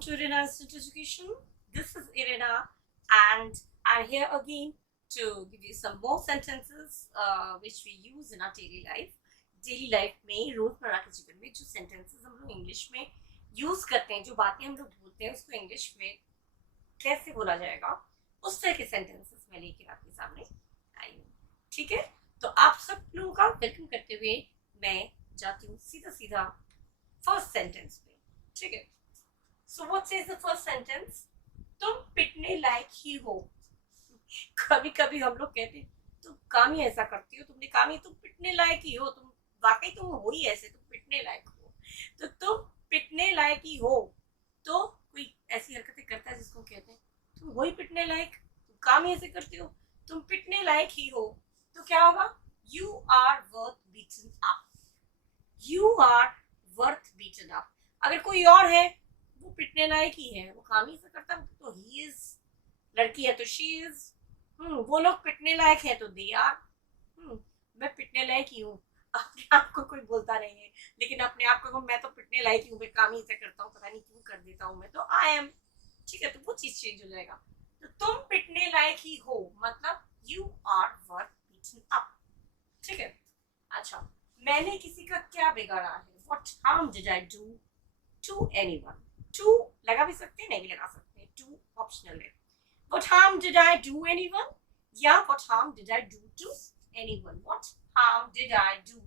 to Irina Instant Education. This is Irina, and I'm here again to give you some more sentences which we use in our daily life. Daily life में रोजमर्रा के जीवन में जो sentences हम लोग English में use करते हैं, जो बातें हम लोग बोलते हैं, उसको इंग्लिश में कैसे बोला जाएगा, उस तरह के सेंटेंसेस मैं लेकर आपके सामने आई हूँ. ठीक है, तो आप सब लोगों का वेलकम करते हुए मैं जाती हूँ सीधा सीधा फर्स्ट सेंटेंस पे. ठीक है, so what says the first sentence? तुम पिटने लायक ही हो. कभी कभी हम लोग कहते हैं तुम काम ही ऐसा करती हो, तुमने काम ही, तुम पिटने लायक ही हो, तुम वाकई तुम हो ही ऐसे, तुम पिटने लायक हो. तो तुम पिटने लायक ही हो, तो कोई ऐसी हरकतें करता है जिसको कहते हैं तुम हो ही पिटने लायक, तुम काम ही ऐसे करती हो, तुम पिटने लायक ही हो. तो क्या होगा? You are worth beaten up. You are worth beaten up. अगर कोई और है वो पिटने लायक ही है, वो काम ही से करता है, तो ही इज. लड़की है तो शी इज. वो लोग पिटने लायक है तो दे आर. मैं पिटने लायक ही हूँ. अपने आप को कोई बोलता नहीं है, लेकिन अपने आप को मैं तो पिटने लायक ही हूँ, मैं काम ही से करता हूँ, पता नहीं क्यों कर देता हूँ मैं, तो आई एम. ठीक है, तो वो चीज चेंज हो जाएगा. तो तुम पिटने लायक ही हो मतलब you are worth beaten up. ठीक है. अच्छा, मैंने किसी का क्या बिगाड़ा है? What harm did I do to anyone? To लगा भी सकते हैं, नहीं भी लगा सकते हैं. To ऑप्शनल है. What harm did I do anyone? या what harm did I do to anyone? What harm did I do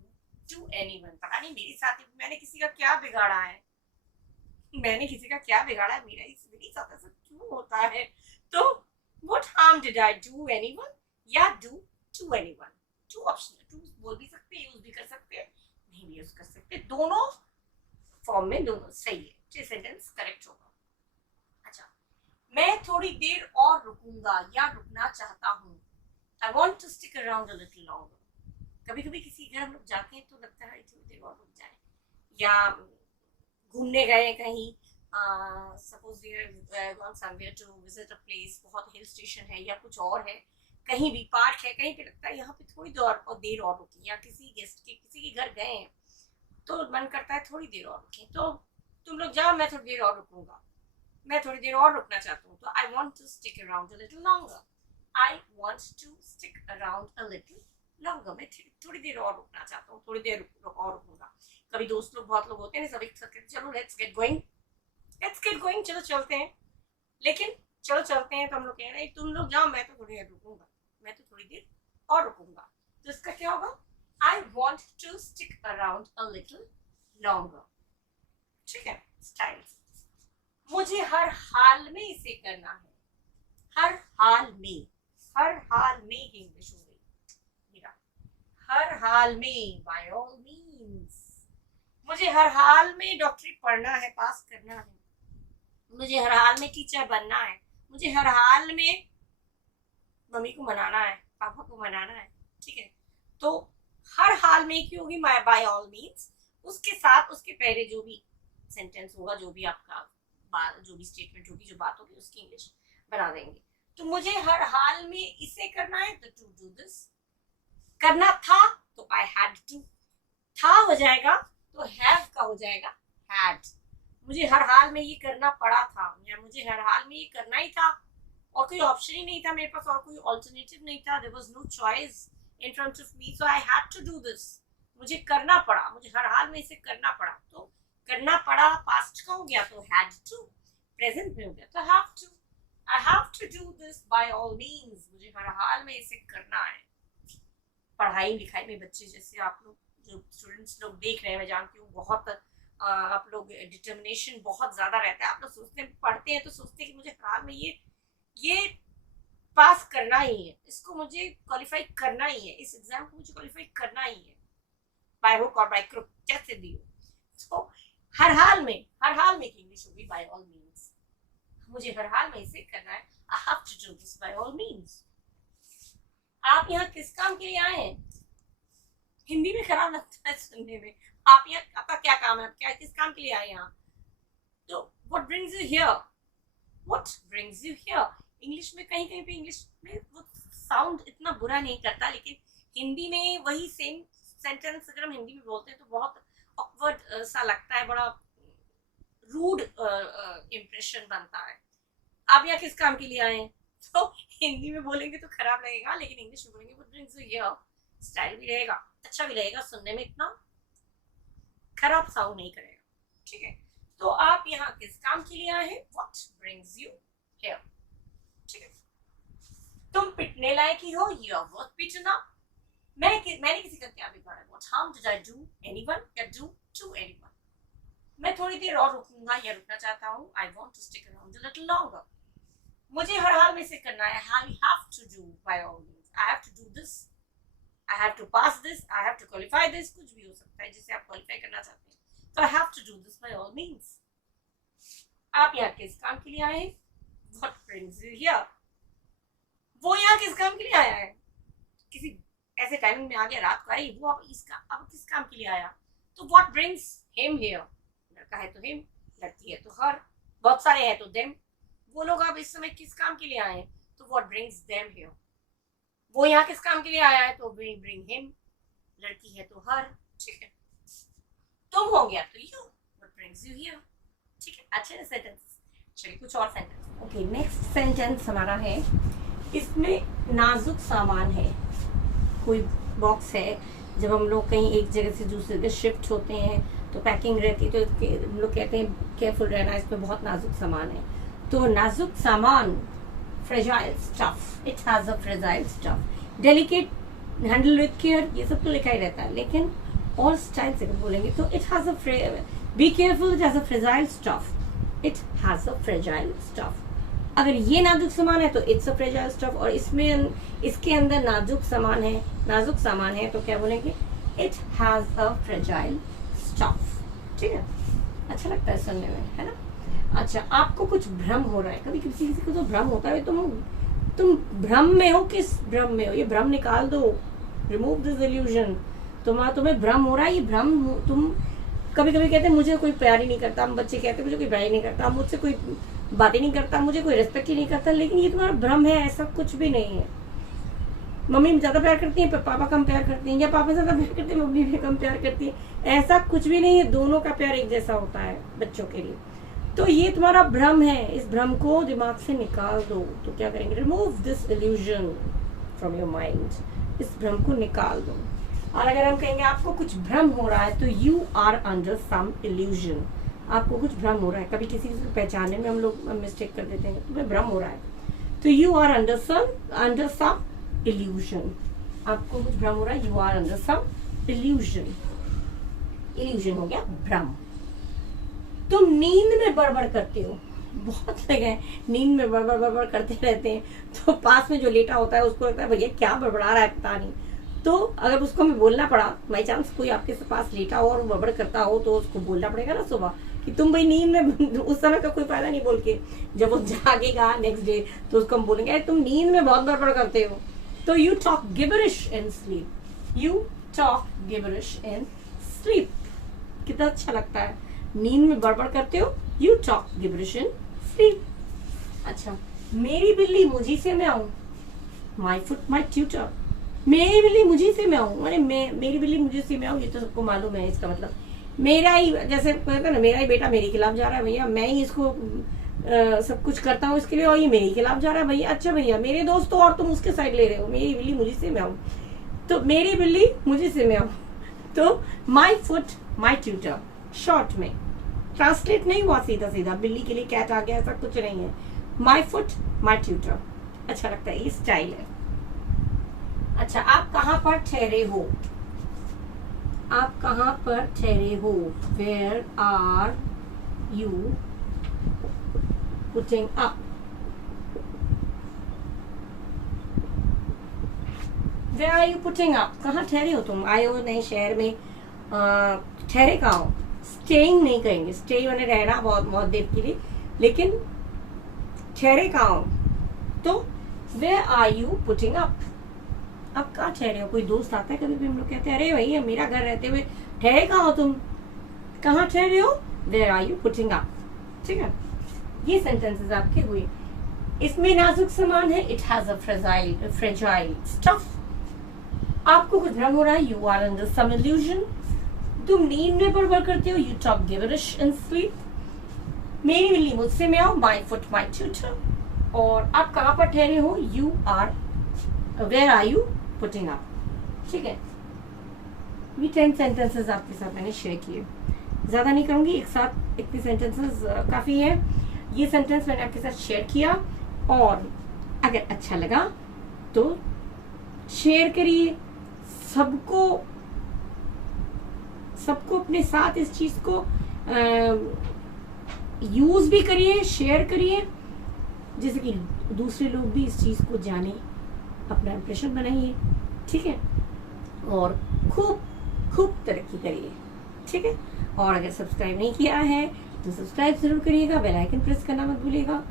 to anyone? पता नहीं मेरे साथ मैंने किसी का क्या बिगाड़ा है. मैंने किसी का क्या बिगाड़ा है, मेरे साथ ऐसा क्यों होता है? तो what harm did I do anyone या do to anyone. To optional. To बोल भी सकते हैं, यूज भी कर सकते हैं, नहीं भी यूज कर सकते. दोनों फॉर्म में दोनों सही है. ये सेंटेंस करेक्ट होगा. अच्छा, मैं थोड़ी देर और रुकूंगा या रुकना चाहता हूँ. I want to stick around a little longer. कभी कभी किसी घर हम लोग जाते हैं तो लगता है थोड़ी देर और रुक जाए, या घूमने गए कहीं, suppose we have gone somewhere to visit a place, बहुत हिल स्टेशन है या कुछ और है, कहीं भी पार्क है, कहीं पे लगता है यहाँ पे थोड़ी देर और रुकी, या किसी गेस्ट के किसी के घर गए हैं तो मन करता है थोड़ी देर और रुके, तो तुम लोग जाओ, मैं थोड़ी देर और रुकूंगा, मैं थोड़ी देर और रुकना चाहता हूँ, तो I want to stick around a little longer. I want to stick around a little longer. मैं थोड़ी देर और रुकना चाहता हूँ, थोड़ी देर और रुकूंगा. कभी दोस्त लोग बहुत लोग होते हैं, सभी चलो लेट्स गेट गोइंग, चलो चलते हैं. लेकिन चलो चलते हैं तो हम लोग कह रहे हैं तुम लोग जाओ, मैं तो थोड़ी देर रुकूंगा, मैं तो थोड़ी देर और रुकूंगा. तो इसका क्या होगा? I want to stick around a little longer. ठीक है. स्टाइल. मुझे हर हाल में इसे करना है. हर हाल में, हर हाल में इंग्लिश हो गई मेरा. हर हाल में, बाय ऑल मीन्स. मुझे हर हाल में डॉक्टरी पढ़ना है, पास करना है. मुझे हर हाल में टीचर बनना है. मुझे हर हाल में मम्मी को मनाना है, पापा को मनाना है. ठीक है, तो हर हाल में की होगी बाय ऑल मीन्स. उसके साथ उसके पहले जो भी सेंटेंस होगा, जो भी आपका जो भी स्टेटमेंट होगी, जो बात होगी, उसकी इंग्लिश बना देंगे. तो मुझे हर हाल में इसे करना है, तो टू डू दिस. करना था तो आई हैड टू. था हो जाएगा तो हैव का हो जाएगा हैड. मुझे हर हाल में ये करना पड़ा था, या मुझे हर हाल में ये करना ही था, और कोई ऑप्शन ही नहीं था मेरे पास, और कोई ऑल्टरनेटिव नहीं था. There was no choice in front of me, so I had to do this. मुझे करना पड़ा, मुझे हर हाल में इसे करना पड़ा. तो करना पड़ा पास्ट का हो गया तो हैड टू. प्रेजेंट में हो गया तो have to. I have to do this by all means. मुझे हर हाल में इसे करना है. पढ़ाई लिखाई में बच्चे, जैसे आप लोग जो स्टूडेंट्स लोग देख रहे हैं, मैं जानती हूँ बहुत आप लोग डिटर्मिनेशन बहुत ज्यादा रहता है. आप लोग सोचते हैं, पढ़ते हैं तो सोचते हैं कि मुझे हर हाल में ये पास करना ही है, इसको मुझे क्वालिफाई करना ही है, इस एग्जाम को मुझे क्वालिफाई करना ही है, बाय हुक और बाय क्रुक, कैसे भी हो. तो हर हाल में की इंग्लिश होगी बाय ऑल मीन्स. मुझे हर हाल में इसे करना है, I have to do this by all means. आप यहाँ किस काम के लिए आए हैं? हिंदी में खराब लगता है सुनने में. आप यहाँ, आपका क्या काम है, क्या किस काम के लिए आए यहाँ? तो what brings you here? What brings you here? English में कहीं कहीं पे इंग्लिश में वो साउंड इतना बुरा नहीं करता, लेकिन हिंदी में वही सेम सेंटेंस अगर हम हिंदी में बोलते हैं तो बहुत ऑकवर्ड सा लगता है, बड़ा रूड इम्प्रेशन बनता है। आप यहाँ किस काम के लिए आए हैं? तो हिंदी में बोलेंगे तो खराब लगेगा, लेकिन इंग्लिश में बोलेंगे what brings you here, style भी रहेगा, अच्छा भी लगेगा, सुनने में इतना खराब साउंड नहीं करेगा। ठीक है, तो आप यहाँ किस काम के लिए आए हैं? What brings you here. ठीक है, तुम पिटने लायक ही हो, you are worth beaten up. मैंने किसी का क्या बिगाड़ा? What harm did I do anyone या डू टू एनीवन। मैं थोड़ी देर और रुकूंगा या रुकना चाहता हूँ, I want to stick around a little longer. मुझे हर हाल में इसे करना है, I have to do by all means, I have to do this, I have to pass this, I have to qualify this, कुछ भी हो सकता है जिसे आप क्वालिफाई करना चाहते हैं, तो I have to do this by all means. आप यहाँ किस काम के लिए आए हैं? What brings you here. वो यहाँ किस काम के लिए आया है? किसी ऐसे टाइमिंग में आ गया, रात को आई, वो अब किस काम के लिए आया? तो व्हाट ब्रिंग्स हिम हियर। लड़का है तो हिम, लड़की है तो हर, बहुत सारे हैं तो देम। वो लोग अब इस समय किस काम के लिए आए हैं? तो व्हाट ब्रिंग्स देम हियर। वो यहाँ किस काम के लिए आया है? तो वी ब्रिंग हिम, लड़की है तो हर। ठीक है, तुम हो गया तो you, what brings you here. ठीक है, अच्छे सेंटेंस। चलिए कुछ और सेंटेंस। ओके, नेक्स्ट सेंटेंस हमारा है, इसमें नाजुक सामान है। कोई बॉक्स है, जब हम लोग कहीं एक जगह से दूसरी जगह शिफ्ट होते हैं तो पैकिंग रहती है, तो हम लोग कहते हैं केयरफुल रहना, इसमें बहुत नाजुक सामान है। तो नाजुक सामान, fragile stuff, it has a fragile stuff, delicate, handle with care, ये सब तो लिखा ही रहता है, लेकिन और स्टाइल से बोलेंगे तो it has a be careful, it has a fragile stuff, it has a fragile stuff. अगर ये नाजुक सामान है तो इट्स अ फ्रेजाइल स्टफ, और इसमें इसके अंदर नाजुक सामान है तो क्या बोलेंगे? It has a fragile stuff. ठीक है, अच्छा लगता है सुनने में, है ना? अच्छा, आपको कुछ भ्रम हो रहा है, कभी किसी को तो भ्रम होता है, तुम भ्रम में हो, किस भ्रम में हो? ये भ्रम निकाल दो, रिमूव दिस इल्यूजन। तुम्हें भ्रम हो रहा है, ये भ्रम, तुम कभी कभी कहते हैं मुझे कोई प्यार ही नहीं करता, हम बच्चे कहते हैं मुझे कोई प्यार ही नहीं करता, मुझसे कोई बातें नहीं करता, मुझे कोई रिस्पेक्ट ही नहीं करता, लेकिन ये तुम्हारा भ्रम है, ऐसा कुछ भी नहीं है। मम्मी ज्यादा प्यार करती है, पापा कम प्यार करते हैं, या पापा ज्यादा प्यार करते हैं, मम्मी भी कम प्यार करती है, ऐसा कुछ भी नहीं है, दोनों का प्यार एक जैसा होता है बच्चों के लिए। तो ये तुम्हारा भ्रम है, इस भ्रम को दिमाग से निकाल दो। तो क्या करेंगे? Remove this illusion from your mind, इस भ्रम को निकाल दो। और अगर हम कहेंगे आपको कुछ भ्रम हो रहा है, तो you are under some illusion, आपको कुछ भ्रम हो रहा है। कभी किसी को पहचानने में हम लोग मिस्टेक कर देते हैं, तुम्हें भ्रम हो रहा है, तो you are under some illusion, आपको कुछ भ्रम हो रहा है, you are under some illusion. Illusion हो गया भ्रम। तुम नींद में बड़बड़ करते हो, बहुत लोग हैं नींद में बड़बड़ करते रहते हैं, तो पास में जो लेटा होता है उसको लगता है भैया क्या बड़बड़ा रहा है पता नहीं। तो अगर उसको हमें बोलना पड़ा, बाई चांस कोई आपके पास लेटा हो और बड़बड़ करता हो, तो उसको बोलना पड़ेगा ना सुबह कि तुम भाई नींद में, उस समय का कोई फायदा नहीं बोल के, जब वो जागेगा नेक्स्ट डे तो उसको हम बोलेंगे तुम नींद में बहुत बड़बड़ करते हो। तो you talk gibberish in sleep, you talk gibberish in sleep. कितना अच्छा लगता है, नींद में बड़बड़ करते हो, you talk gibberish in sleep. अच्छा, मेरी बिल्ली मुझी से मैं आऊं, माई फुट माई ट्यूटर, मेरी बिल्ली मुझी से मैं आऊं, अरे मेरी बिल्ली मुझे से मैं आऊं, ये तो सबको मालूम है। इसका मतलब मेरा ही, जैसे कहते हैं ना, मेरा ही बेटा मेरे खिलाफ जा रहा है भैया, मैं ही इसको सब कुछ करता हूँ इसके लिए, और ये मेरे खिलाफ जा रहा है भैया। अच्छा भैया, मेरे दोस्त तो और तुम उसके साइड ले रहे हो, मेरी बिल्ली मुझे से मैं आऊं, तो मेरी बिल्ली मुझे से मैं आऊं, तो my foot my tutor. Short में ट्रांसलेट नहीं हुआ सीधा सीधा, बिल्ली के लिए कैट आ गया, ऐसा कुछ नहीं है। माई फुट माई ट्यूटर, अच्छा लगता है, ये स्टाइल है। अच्छा, आप कहाँ पर ठहरे हो? आप कहाँ पर ठहरे हो? Where are you putting up? Where are you putting up? कहाँ ठहरे हो तुम? आए हो नए शहर में, ठहरे कहाँ हो? स्टेइंग नहीं कहेंगे, स्टे मैंने रहना बहुत देर के लिए, लेकिन ठहरे कहाँ हो? तो where are you putting up? आप कहाँ ठहरे हो? कोई दोस्त आता है कभी भी, हम लोग कहते हैं अरे भैया मेरा घर रहते हुए ठहरे कहाँ हो तुम? कहाँ ठहरे हो? Where are you putting up? ठीक है, ये सेंटेंसेस आपके हुए। इसमें नाजुक सामान है, it has a fragile stuff. आपको कुछ भ्रम हो रहा है, you are under some illusion. तुम नींद में बड़बड़ करते हो, you talk gibberish in sleep. मेरी बिल्ली मुझसे में आओ, माई फुट माई ट्यूटर। और आप कहाँ पर ठहरे हो, you are, where are you putting up. ठीक है, ये 10 सेंटेंसेस आपके साथ मैंने शेयर किए, ज़्यादा नहीं करूँगी, एक साथ इतने सेंटेंसेस काफ़ी है। ये सेंटेंस मैंने आपके साथ शेयर किया, और अगर अच्छा लगा तो शेयर करिए, सबको अपने साथ इस चीज़ को यूज़ भी करिए, शेयर करिए, जैसे कि दूसरे लोग भी इस चीज़ को जाने, अपना इंप्रेशन बनाइए। ठीक है, और खूब तरक्की करिए। ठीक है, और अगर सब्सक्राइब नहीं किया है तो सब्सक्राइब ज़रूर करिएगा, बेल आइकन प्रेस करना मत भूलिएगा,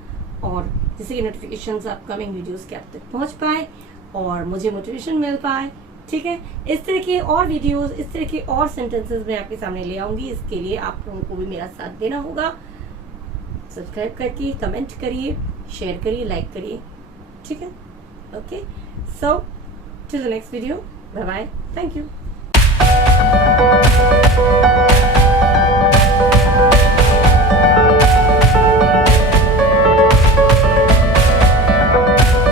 और जिससे कि नोटिफिकेशंस अपकमिंग वीडियोस के आप तक पहुंच पाए और मुझे मोटिवेशन मिल पाए। ठीक है, इस तरह के और वीडियोस, इस तरह के और सेंटेंसेस मैं आपके सामने ले आऊँगी। इसके लिए आप लोगों को भी मेरा साथ देना होगा। सब्सक्राइब करके कमेंट करिए, शेयर करिए, लाइक करिए। ठीक है, okay, so till the next video, bye bye, thank you.